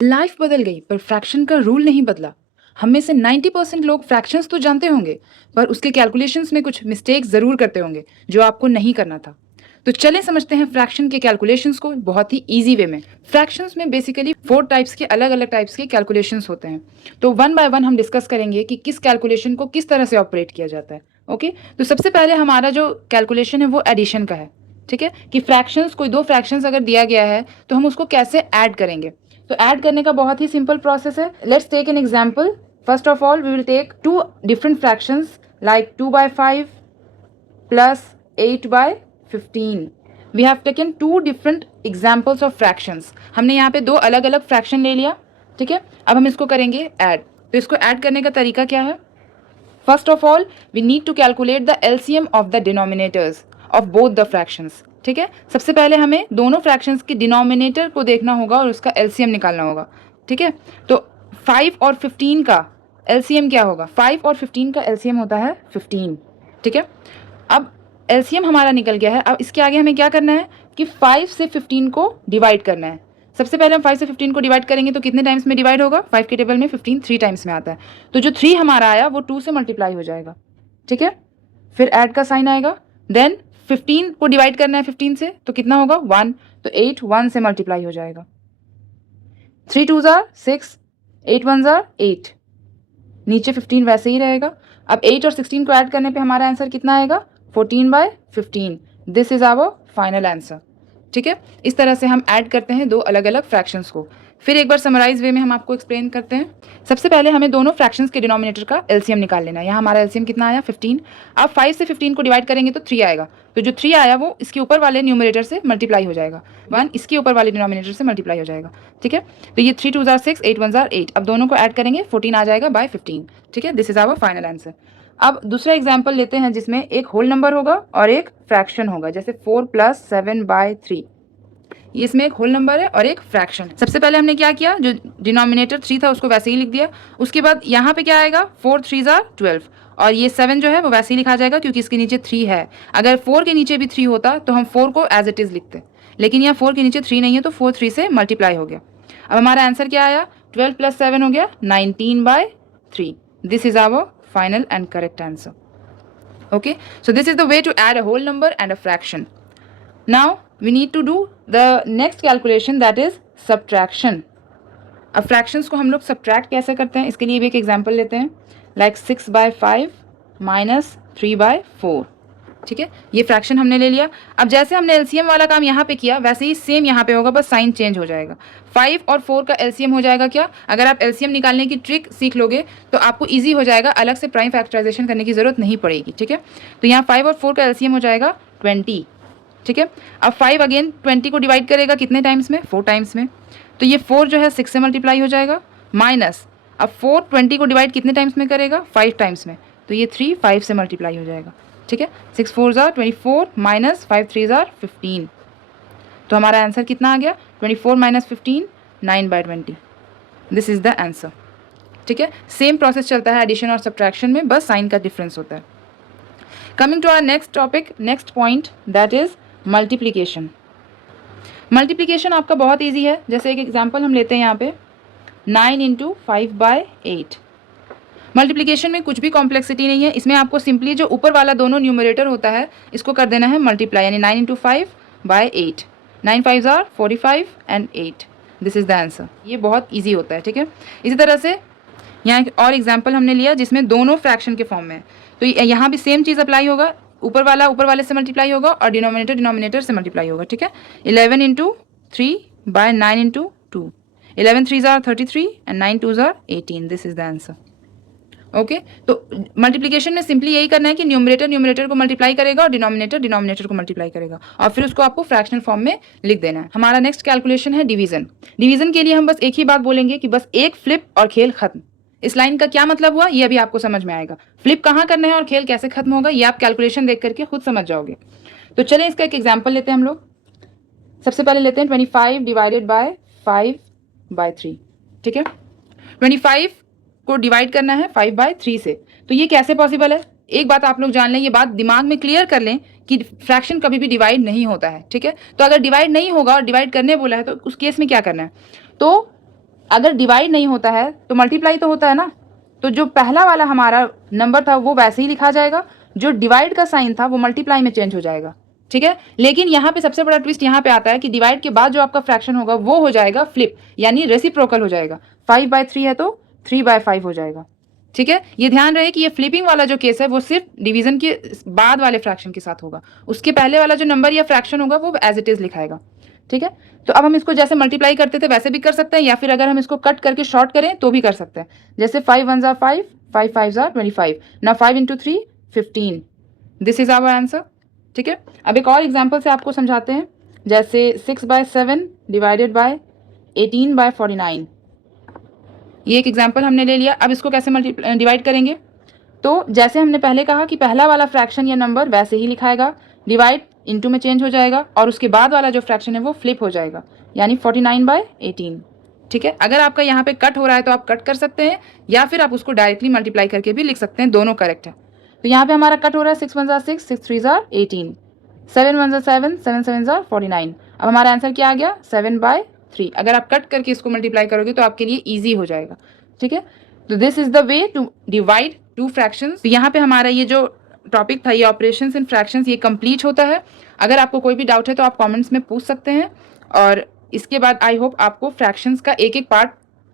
Life बदल गई पर फ्रैक्शन का रूल नहीं बदला। हम में से 90% लोग फ्रैक्शंस तो जानते होंगे, पर उसके कैलकुलेशंस में कुछ मिस्टेक्स ज़रूर करते होंगे जो आपको नहीं करना था। तो चलें समझते हैं फ्रैक्शन के कैलकुलेशंस को बहुत ही ईजी वे में। फ्रैक्शंस में बेसिकली 4 टाइप्स के अलग अलग टाइप्स के कैलकुलेशंस होते हैं। तो वन बाय वन हम डिस्कस करेंगे कि किस कैलकुलेशन को किस तरह से ऑपरेट किया जाता है। ओके, तो सबसे पहले हमारा जो कैलकुलेशन है वो एडिशन का है। ठीक है, कि फ्रैक्शंस, कोई दो फ्रैक्शंस अगर दिया गया है तो हम उसको कैसे ऐड करेंगे। तो ऐड करने का बहुत ही सिंपल प्रोसेस है। Let's take an example. First of all we will take two different fractions like 2/5 plus 8/15। We have taken two different examples of fractions. हमने यहाँ पे दो अलग अलग फ्रैक्शन ले लिया। ठीक है, अब हम इसको करेंगे ऐड। तो इसको ऐड करने का तरीका क्या है? First of all we need to calculate the LCM of the denominators of both the fractions. ठीक है, सबसे पहले हमें दोनों फ्रैक्शंस के डिनोमिनेटर को देखना होगा और उसका एलसीएम निकालना होगा। ठीक है, तो 5 और 15 का एलसीएम क्या होगा? 5 और 15 का एलसीएम होता है 15। ठीक है, अब एलसीएम हमारा निकल गया है। अब इसके आगे हमें क्या करना है कि 5 से 15 को डिवाइड करना है। सबसे पहले हम 5 से 15 को डिवाइड करेंगे तो कितने टाइम्स में डिवाइड होगा? 5 के टेबल में 15 3 टाइम्स में आता है। तो जो 3 हमारा आया वो 2 से मल्टीप्लाई हो जाएगा। ठीक है, फिर ऐड का साइन आएगा। देन 15 को डिवाइड करना है 15 से, तो कितना होगा? 1। तो 8 1 से मल्टीप्लाई हो जाएगा। 3 2 ज़ार 6, 8 1 ज़ार 8। नीचे 15 वैसे ही रहेगा। अब 8 और 16 को ऐड करने पे हमारा आंसर कितना आएगा? 14/15। This is our final answer. ठीक है, इस तरह से हम ऐड करते हैं दो अलग अलग फ्रैक्शंस को। फिर एक बार समराइज वे में हम आपको एक्सप्लेन करते हैं। सबसे पहले हमें दोनों फ्रैक्शंस के डिनोमिनेटर का एलसीएम निकाल लेना है। यहाँ हमारा एलसीएम कितना आया? 15। अब 5 से 15 को डिवाइड करेंगे तो 3 आएगा। तो जो 3 आया वो इसके ऊपर वाले न्यूमरेटर से मल्टीप्लाई हो जाएगा। 1 इसके ऊपर वाले डिनोमिनेटर से मल्टीप्लाई हो जाएगा। ठीक है, तो ये 3 2 ज़ार 6, 8 1 ज़ार 8। अब दोनों को ऐड करेंगे 14 आ जाएगा बाय 15। ठीक है, this is our final answer. अब दूसरा एग्जाम्पल लेते हैं जिसमें एक होल नंबर होगा और एक फ्रैक्शन होगा, जैसे 4 + 7/3। इसमें एक होल नंबर है और एक फ्रैक्शन है। सबसे पहले हमने क्या किया, जो डिनोमिनेटर 3 था उसको वैसे ही लिख दिया। उसके बाद यहाँ पे क्या आएगा? 4 3 ज़ार 12। और ये 7 जो है वो वैसे ही लिखा जाएगा क्योंकि इसके नीचे 3 है। अगर 4 के नीचे भी 3 होता तो हम 4 को एज इट इज़ लिखते, लेकिन यहाँ 4 के नीचे 3 नहीं है तो 4 3 से मल्टीप्लाई हो गया। अब हमारा आंसर क्या आया? 12 + 7 हो गया 19/3। This is our final and correct answer. Okay, so this is the way to add a whole number and a fraction. Now we need to do the next calculation, that is subtraction. अब fractions को हम लोग subtract कैसे करते हैं इसके लिए भी एक example लेते हैं, like 6/5 minus 3/4. ठीक है, ये फ्रैक्शन हमने ले लिया। अब जैसे हमने एलसीएम वाला काम यहाँ पे किया वैसे ही सेम यहाँ पे होगा, बस साइन चेंज हो जाएगा। 5 और 4 का एलसीएम हो जाएगा क्या? अगर आप एलसीएम निकालने की ट्रिक सीख लोगे तो आपको इजी हो जाएगा, अलग से प्राइम फैक्टराइजेशन करने की ज़रूरत नहीं पड़ेगी। ठीक है, तो यहाँ 5 और 4 का एलसीएम हो जाएगा 20। ठीक है, अब 5 अगेन 20 को डिवाइड करेगा कितने टाइम्स में? 4 टाइम्स में। तो ये 4 जो है 6 से मल्टीप्लाई हो जाएगा, माइनस अब 4 20 को डिवाइड कितने टाइम्स में करेगा? 5 टाइम्स में। तो ये 3 5 से मल्टीप्लाई हो जाएगा। ठीक है, 6 4 ज़ार 24 माइनस 5 3 ज़ार 15। तो हमारा आंसर कितना आ गया? 24 minus 15 9/20। This is the answer. ठीक है, सेम प्रोसेस चलता है एडिशन और सब्ट्रैक्शन में, बस साइन का डिफरेंस होता है। Coming to our next topic, next point, that is multiplication. Multiplication आपका बहुत ईजी है। जैसे एक एग्जाम्पल हम लेते हैं यहाँ पे 9 × 5/8। मल्टीप्लिकेशन में कुछ भी कॉम्प्लेक्सिटी नहीं है। इसमें आपको सिंपली जो ऊपर वाला दोनों न्यूमरेटर होता है इसको कर देना है मल्टीप्लाई, यानी 9 × 5/8। 9 5 ज़ार 45 and 8। This is the answer. ये बहुत इजी होता है। ठीक है, इसी तरह से यहाँ एक और एग्जाम्पल हमने लिया जिसमें दोनों फ्रैक्शन के फॉर्म में है, तो यहाँ भी सेम चीज़ अप्लाई होगा। ऊपर वाला ऊपर वाले से मल्टीप्लाई होगा और डिनोमिनेटर डिनोमिनेटर से मल्टीप्लाई होगा। ठीक है, 11 × 3/9 × 2। 11 3 ज़ार 33 एंड 9 2 ज़ार 18। This is the answer. Okay, तो मल्टीप्लिकेशन में सिंपली यही करना है कि न्यूमरेटर न्यूमरेटर को मल्टीप्लाई करेगा और डिनोमिनेटर डिनोमिनेटर को मल्टीप्लाई करेगा, और फिर उसको आपको फ्रैक्शनल फॉर्म में लिख देना है। हमारा नेक्स्ट कैलकुलेशन है डिवीजन। डिवीजन के लिए हम बस एक ही बात बोलेंगे कि बस एक फ्लिप और खेल खत्म। इस लाइन का क्या मतलब हुआ ये अभी आपको समझ में आएगा। फ्लिप कहाँ करना है और खेल कैसे खत्म होगा ये आप कैलकुलेशन देख करके खुद समझ जाओगे। तो चलिए इसका एक एग्जाम्पल लेते हैं हम लोग। सबसे पहले लेते हैं 25 डिवाइडेड बाय 5/3। ठीक है, 25 को डिवाइड करना है 5/3 से। तो ये कैसे पॉसिबल है? एक बात आप लोग जान लें, ये बात दिमाग में क्लियर कर लें कि फ्रैक्शन कभी भी डिवाइड नहीं होता है। ठीक है, तो अगर डिवाइड नहीं होगा और डिवाइड करने बोला है तो उस केस में क्या करना है? तो अगर डिवाइड नहीं होता है तो मल्टीप्लाई तो होता है ना, तो जो पहला वाला हमारा नंबर था वो वैसे ही लिखा जाएगा, जो डिवाइड का साइन था वो मल्टीप्लाई में चेंज हो जाएगा, ठीक है। लेकिन यहाँ पे सबसे बड़ा ट्विस्ट यहाँ पे आता है कि डिवाइड के बाद जो आपका फ्रैक्शन होगा वो हो जाएगा फ्लिप, यानी रेसिप्रोकल हो जाएगा। 5/3 है तो 3/5 हो जाएगा, ठीक है। ये ध्यान रहे कि ये फ्लिपिंग वाला जो केस है वो सिर्फ डिवीजन के बाद वाले फ्रैक्शन के साथ होगा, उसके पहले वाला जो नंबर या फ्रैक्शन होगा वो एज इट इज लिखाएगा, ठीक है। तो अब हम इसको जैसे मल्टीप्लाई करते थे वैसे भी कर सकते हैं, या फिर अगर हम इसको कट करके शॉर्ट करें तो भी कर सकते हैं। जैसे 5 1 ज़ा 5, 5 5 ज़ा 25, ना 5 × 3 15, दिस इज आवर आंसर, ठीक है। अब एक और एग्जाम्पल से आपको समझाते हैं, जैसे 6/7 डिवाइडेड बाय 18/49, ये एक एग्जाम्पल हमने ले लिया। अब इसको कैसे डिवाइड करेंगे, तो जैसे हमने पहले कहा कि पहला वाला फ्रैक्शन या नंबर वैसे ही लिखाएगा, डिवाइड इनटू में चेंज हो जाएगा और उसके बाद वाला जो फ्रैक्शन है वो फ्लिप हो जाएगा, यानी 49/18, ठीक है। अगर आपका यहाँ पे कट हो रहा है तो आप कट कर सकते हैं, या फिर आप उसको डायरेक्टली मल्टीप्लाई करके भी लिख सकते हैं, दोनों करेक्ट है। तो यहाँ पे हमारा कट हो रहा है 6 1 ज़ा 6, 6 3 ज़ा 18, 7 1 ज़ा 7, 7 7 ज़ा 49। अब हमारा आंसर क्या आ गया, 7/3। अगर आप कट करके इसको मल्टीप्लाई करोगे तो आपके लिए ईजी हो जाएगा, ठीक है। तो this is the way to divide two fractions. तो यहाँ पे हमारा ये जो टॉपिक था, ये ऑपरेशंस इन फ्रैक्शंस, ये कंप्लीट होता है। अगर आपको कोई भी डाउट है तो आप कमेंट्स में पूछ सकते हैं, और इसके बाद आई होप आपको फ्रैक्शंस का एक एक पार्ट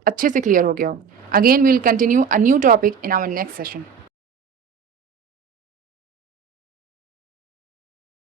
अच्छे से क्लियर हो गया हो। Again we will continue a new topic in our next session.